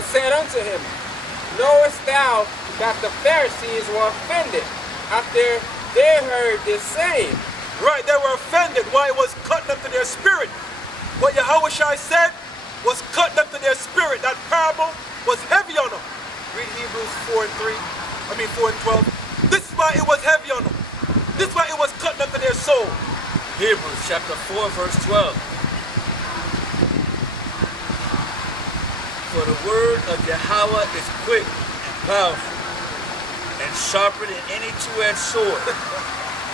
and said unto him, Knowest thou that the Pharisees were offended after they heard this saying? Right, they were offended. Why? It was cutting them to their spirit. What Yahushua said was cutting them to their spirit. That parable was heavy on them. Read Hebrews 4 and 3. I mean 4 and 12. This is why it was heavy on them. This is why it was cutting them to their soul. Hebrews chapter 4 verse 12. For the word of Yahweh is quick and powerful, and sharper than any two-edged sword,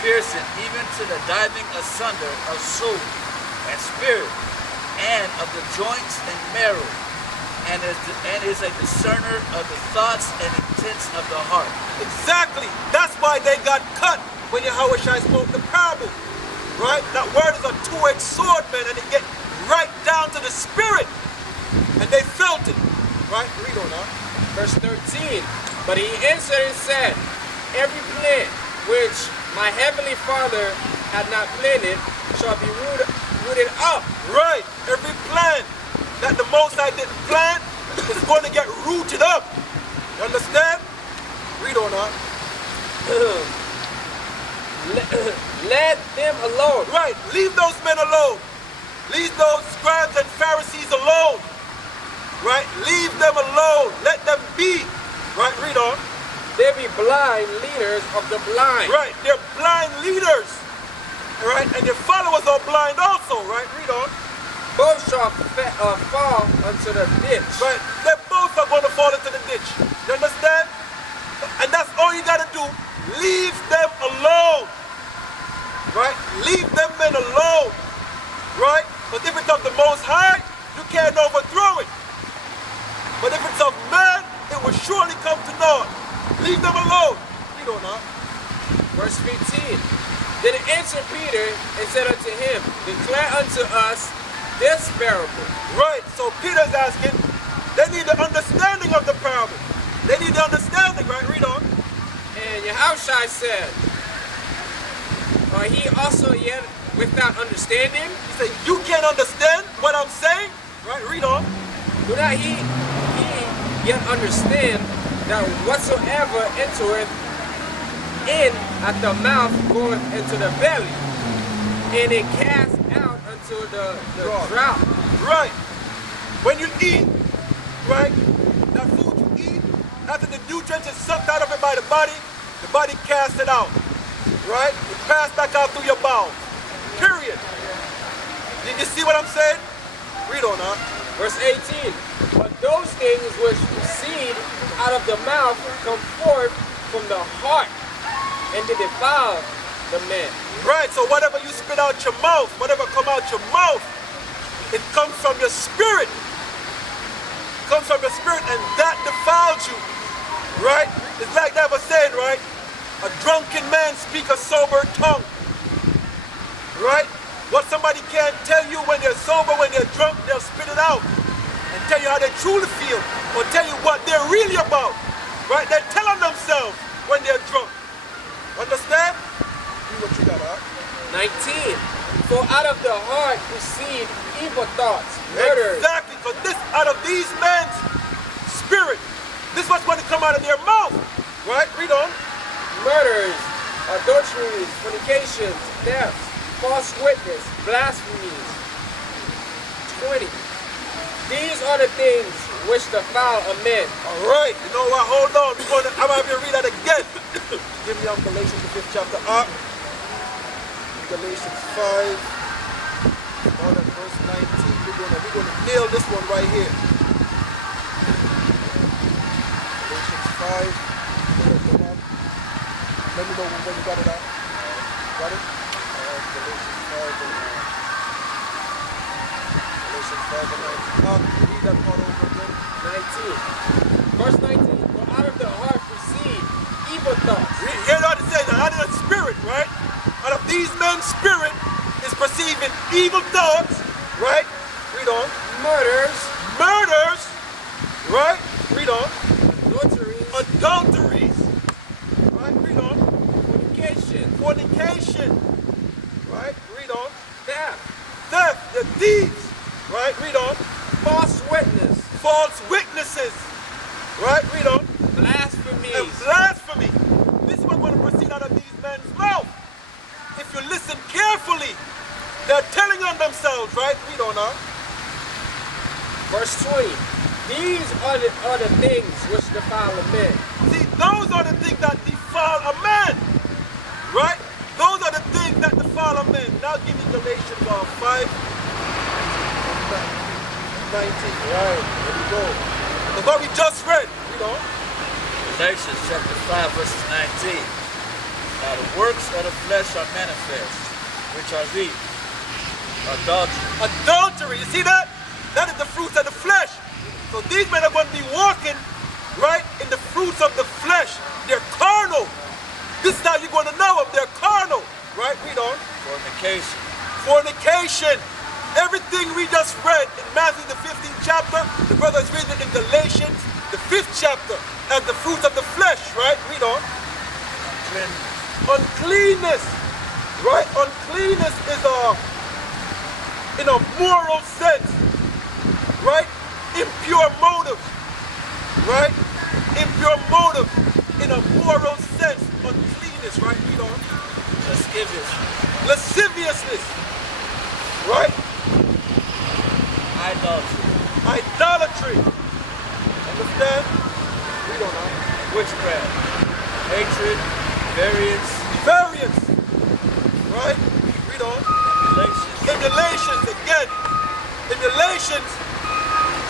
piercing even to the diving asunder of soul and spirit, and of the joints and marrow, and is a discerner of the thoughts and intents of the heart. Exactly. That's why they got cut when Yahushua spoke the parable. Right? That word is a two-edged sword, man, and it get right down to the spirit. And they felt it. Right? Read on now. Verse 13. But he answered and said, Every plant which my heavenly Father had not planted shall be rooted up. Right. Every plant that the Most High didn't plant is going to get rooted up. You understand? Read on now. Let them alone. Right. Leave those men alone. Leave those scribes and Pharisees alone. Right? Leave them alone. Let them be. Right? Read on. They be blind leaders of the blind. Right. They're blind leaders. Right? And their followers are blind also. Right? Read on. Both shall fall into the ditch. Right? They both are going to fall into the ditch. You understand? And that's all you got to do. Leave them alone. Right? Leave them men alone. Right? But if it's of the Most High, you can't overthrow it. But if it's of man, it will surely come to naught. Leave them alone. We don't know. Verse 15. Then answered Peter and said unto him, Declare unto us this parable. Right. So Peter's asking, they need the understanding of the parable. They need the understanding, right? Read on. And Yahushua said, Are he also yet without understanding? He said, you can't understand what I'm saying? Right? Read on. Do not he yet understand that whatsoever entereth in at the mouth goeth into the belly, and it cast out unto the drought. Right. When you eat, right, that food you eat, after the nutrients is sucked out of it by the body casts it out. Right? It passed back out through your bowels. Period. Did you see what I'm saying? Read on, huh? Verse 18. But those things which proceed out of the mouth come forth from the heart, and they defile the man. Right, so whatever you spit out your mouth, whatever come out your mouth, it comes from your spirit. It comes from your spirit, and that defiles you. Right? It's like they were saying, right? A drunken man speak a sober tongue. Right? What somebody can't tell you when they're sober, when they're drunk, they'll spit it out and tell you how they truly feel, or tell you what they're really about. Right? They're telling themselves when they're drunk. Understand? See what you got, huh? 19. For out of the heart proceed evil thoughts, murder. Exactly, because this out of these men's spirit, this was going to come out of their mouth. Right? Read on. Murders, adulteries, fornications, thefts, false witness, blasphemies. 20. These are the things which defile a man. All right. You know what? Hold on. I'm going to read that again. Give me Galatians the 5th chapter up. Galatians 5. On verse 19. We're going to nail this one right here. Galatians 5. Let me know when you got it out. Got it? Galatians 5 and Galatians 5 and 19. Read that part over again. 19. Verse 19. For out of the heart proceed evil thoughts. Hear what it says. Out of the spirit, right? Out of these men's spirit is perceiving evil thoughts, right? Read on. Murders. Murders, right? Read on. Adulteries. Adulteries. Right? Read on. Fornication. Fornication. Right? Read on. Theft. Theft. The thieves. Right? Read on. False witness. false witnesses. Right? Read on. Blasphemy. And blasphemy. This is what going to proceed out of these men's mouth. If you listen carefully, they're telling on themselves, right? Read on now. Verse 20. These are the things which defile a man. See, those are the things that defile a man. Right? Those are the things that defile a man. Now give me Galatians 5. 19. Right, there we go. That's what we just read, you know. Galatians chapter 5, verses 19. Now the works of the flesh are manifest, which are these: adultery. Adultery, you see that? That is the fruits of the flesh. So these men are going to be walking, right, in the fruits of the flesh. They're carnal. This is how you're going to know them. They're carnal. Right? Read on. Fornication. Fornication. Everything we just read in Matthew the 15th chapter, the brothers read it in Galatians, the 5th chapter, as the fruits of the flesh, right? Read on. Uncleanness. Right? Uncleanness is in a moral sense. Right? Impure motive. Right? Impure motive in a moral sense. Uncleanness, right? Read on. Lasciviousness. Lasciviousness. Right? Idolatry. Idolatry. Understand? Read on now. Witchcraft. Hatred. Variance. Variance. Right? Read on. Emulations. Emulations again. Emulations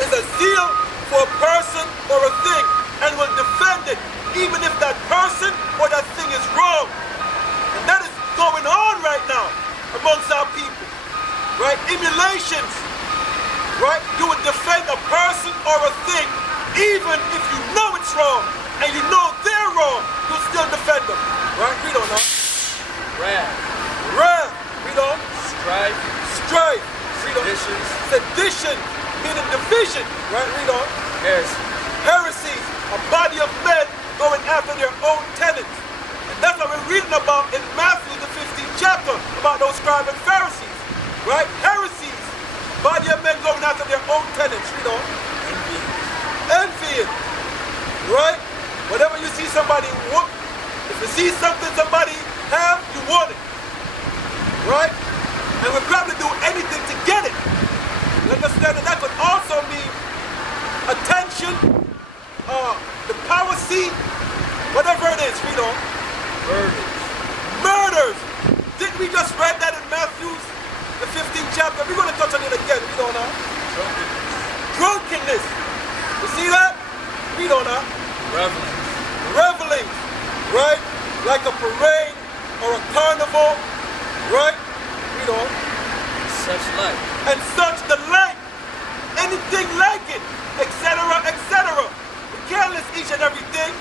is a zeal for a person or a thing and will defend it even if that person or that thing is wrong. And that is going on right now amongst our people. Right? Emulations. Right? You would defend a person or a thing even if you know it's wrong and you know they're wrong, you'll still defend them. Right? Read on now. Wrath. Wrath. Read on. Strife. Strife. Read on. Seditions. Sedition, meaning division. Right? Read on. Heresy. Heresies, a body of men going after their own tenets. And that's what we're reading about in Matthew the 15th chapter, about those scribes and Pharisees. Right? Heresies, body of men going after their own tenets. Read on. Envying. Right? Whenever you see somebody want, if you see something somebody have, you want it. Right? And we'll probably do anything to get it. You understand that? That could also mean attention, the power seat, whatever it is. Read on. Murders. Murders. Didn't we just read that in Matthew, the 15th chapter? We're going to touch on it again. Read on now. Drunkenness. You see that? Read on now. Revelings. Revelings. Right? Like a parade or a carnival. Right? Read on. Such like. And such the like. Anything like it. Etc. Etc. We can't list each and everything.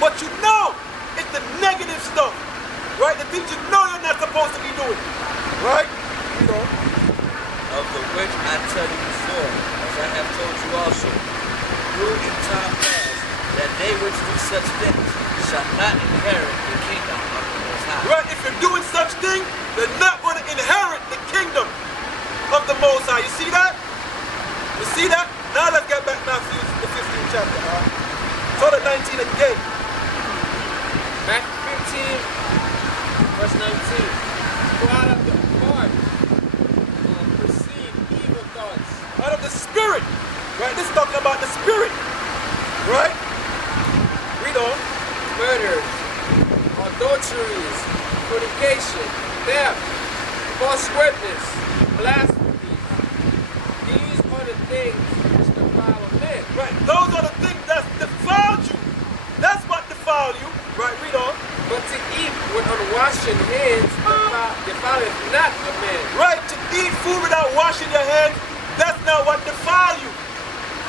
But you know it's the negative stuff. Right? The things you know you're not supposed to be doing. Right? Read on. Of the which I tell you before, as I have told you also, who in time past, that they which do such things shall not inherit the kingdom of the Most High. Right? If you're doing such thing, they're not going to inherit the kingdom of the Most High. You see that? You see that? Now let's get back Matthew the 15th chapter. So the 19 again. Matthew 15, verse 19. For out of the heart proceed evil thoughts. Out of the spirit. Right? This is talking about the spirit. Right? Read on. Murders, adulteries, fornication, theft, false witness, blasphemies. These are the things which defile a man. Right? Those are the things that defile you. That's what defile you. Right? Read on. But to eat with unwashed hands defileth not a man. Right? To eat food without washing your hands, that's not what defile you.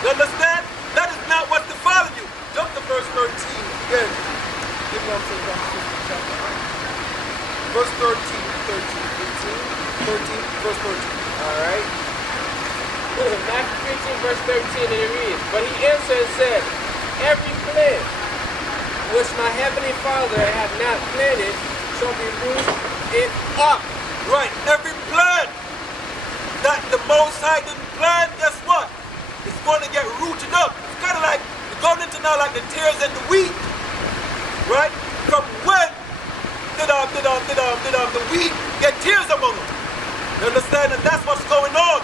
You understand? That is not what defiles you. Jump to verse 13 again. Give me what I'm saying about the 15th chapter. Verse 13, verse 13. Alright. Matthew 15, verse 13, and it reads, But he answered and said, Every plant which my heavenly Father hath not planted shall be root it up. Right, every plant that the Most High didn't plant, guess what? is going to get rooted up. It's kind of like you're going into now like the tares and the wheat, right? From when did the wheat get tares among them? You understand? And that's what's going on,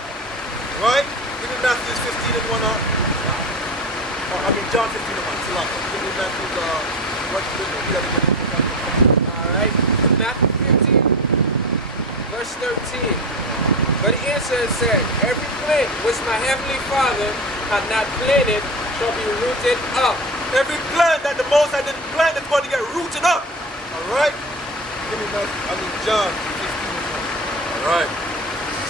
right? Give me Matthew 15 and 1 up. John 15 and 1. It's a lot. Give me Matthew, Alright, Matthew 15, verse 13. But he answered and said, every plant which my heavenly Father had not planted shall be rooted up. Every plant that the Most High didn't plant is going to get rooted up. Alright? Give me John 15 and 1. Alright.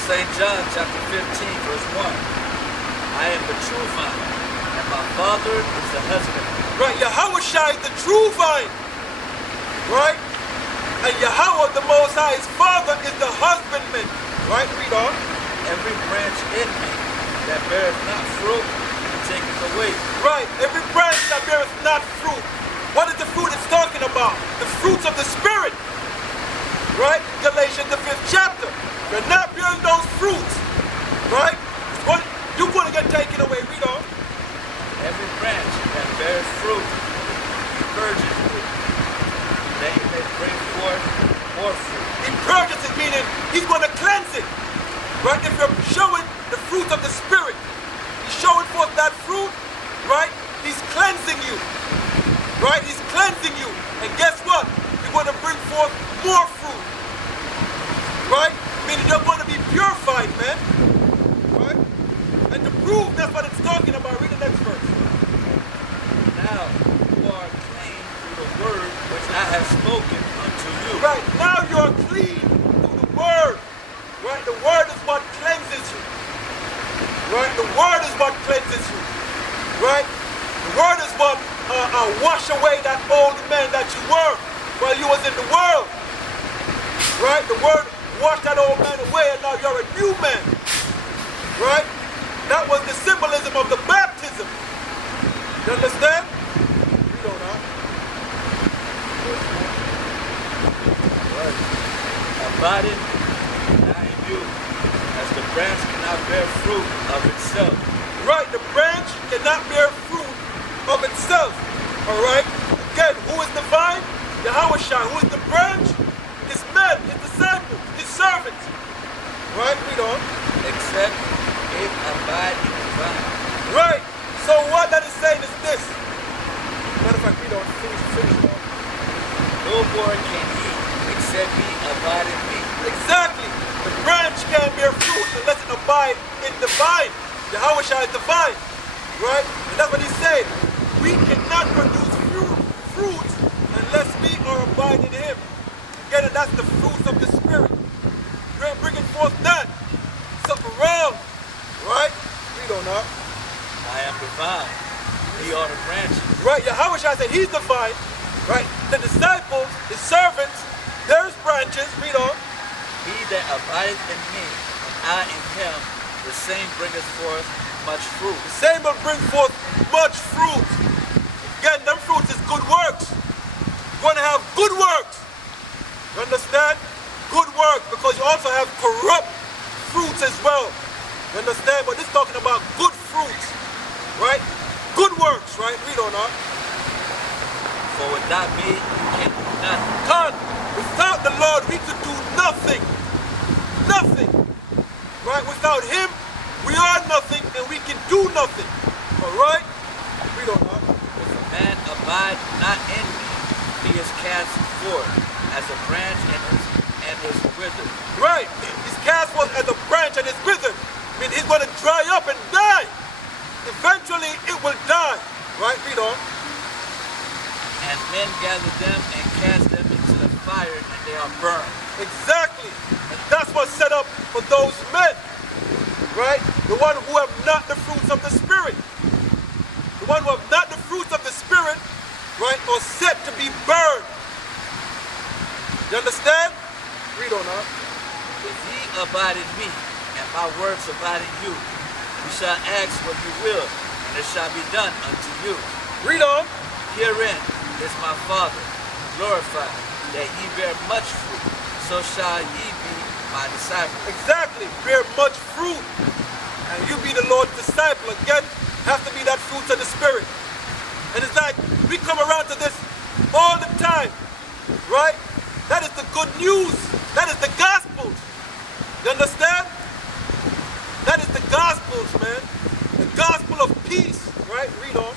St. John chapter 15, verse 1. I am the true vine, and my Father is the husbandman. Right, Yahweh Shai is the true vine. Right? And Yahweh, the Most High, his Father, is the husbandman. Right? Read on. Every branch in me that beareth not fruit, he taketh away. Right, every branch that beareth not fruit. What is the fruit it's talking about? The fruits of the Spirit. Right? Galatians the 5th chapter. You're not bearing those fruits. Right? You're going to get taken away. Read on. Every branch that bears fruit, he purges it, that he may bring forth more fruit. He purges it, meaning he's going to cleanse it. Right? If you're showing the fruit of the Spirit, he's showing forth that fruit, right? He's cleansing you. Right? He's cleansing you. And guess what? You're going to bring forth more fruit. Right? Meaning you're going to be purified, man. Right? And to prove that's what it's talking about, read the next verse. Now you are clean through the word which I have spoken unto you. Right, now you're clean through the word. Right, the word is what cleanses you. Right, the word is what cleanses you. Right, the word is what wash away that old man that you were while you was in the world. Right, the word washed that old man away and now you're a new man. Right, that was the symbolism of the baptism. You understand? We don't know. Right. Abideth not in you, as the branch cannot bear fruit of itself. Right, the branch cannot bear fruit of itself. Alright? Again, who is the vine? Yahweh Shai. Who is the branch? His men, his disciples, his servants. Right? Read on. Except it abide in the vine. Right. So what that is saying is this. Matter of fact, read on. Finish on. No more can he, except he abide in me. Exactly. The branch can't bear fruit unless it abide in the vine. Yahweh Shai is the vine. Right? And that's what he's saying. We cannot produce fruit unless we are abiding in him. Again, and that's the fruits of the Spirit. We're bringing forth that. Something wrong. Right? Read on up. I am the vine, ye are the branches. Right, Yahweh Shai said he's the vine. Right? The disciples, the servants, there's branches. Read on. He that abideth in me, and I in him, the same bringeth forth much fruit. The same will bring forth much fruit. Again, them fruits is good works. You're going to have good works. You understand? Good works, because you also have corrupt fruits as well. You understand? But this is talking about good fruits. Right? Good works, right? Read on up. For without me, you can do nothing. None. Without the Lord, we could do nothing. Nothing. Right? Without him, we are nothing and we can do nothing. Alright? Read on up. If a man abide not in me, he is cast forth as a branch and is withered. Right. He's cast forth as a branch and is withered. I mean, he's going to dry up and die. Eventually, it will die. Right? Read on. And men gather them and cast them into the fire, and they are burned. Exactly. And that's what's set up for those men. Right? The one who have not the fruits of the Spirit. The one who have not the fruits of the Spirit, right, are set to be burned. You understand? Read on up. If ye abide in me, and my words abide in you, you shall ask what you will, and it shall be done unto you. Read on. Herein is my Father glorified, that ye bear much fruit, so shall ye be my disciples. Exactly. Bear much fruit. and you be the Lord's disciple. Again, have to be that fruit of the Spirit. And it's like we come around to this all the time, right? That is the good news. That is the gospel. You understand? That is the gospels, man. The gospel of peace, right? Read on.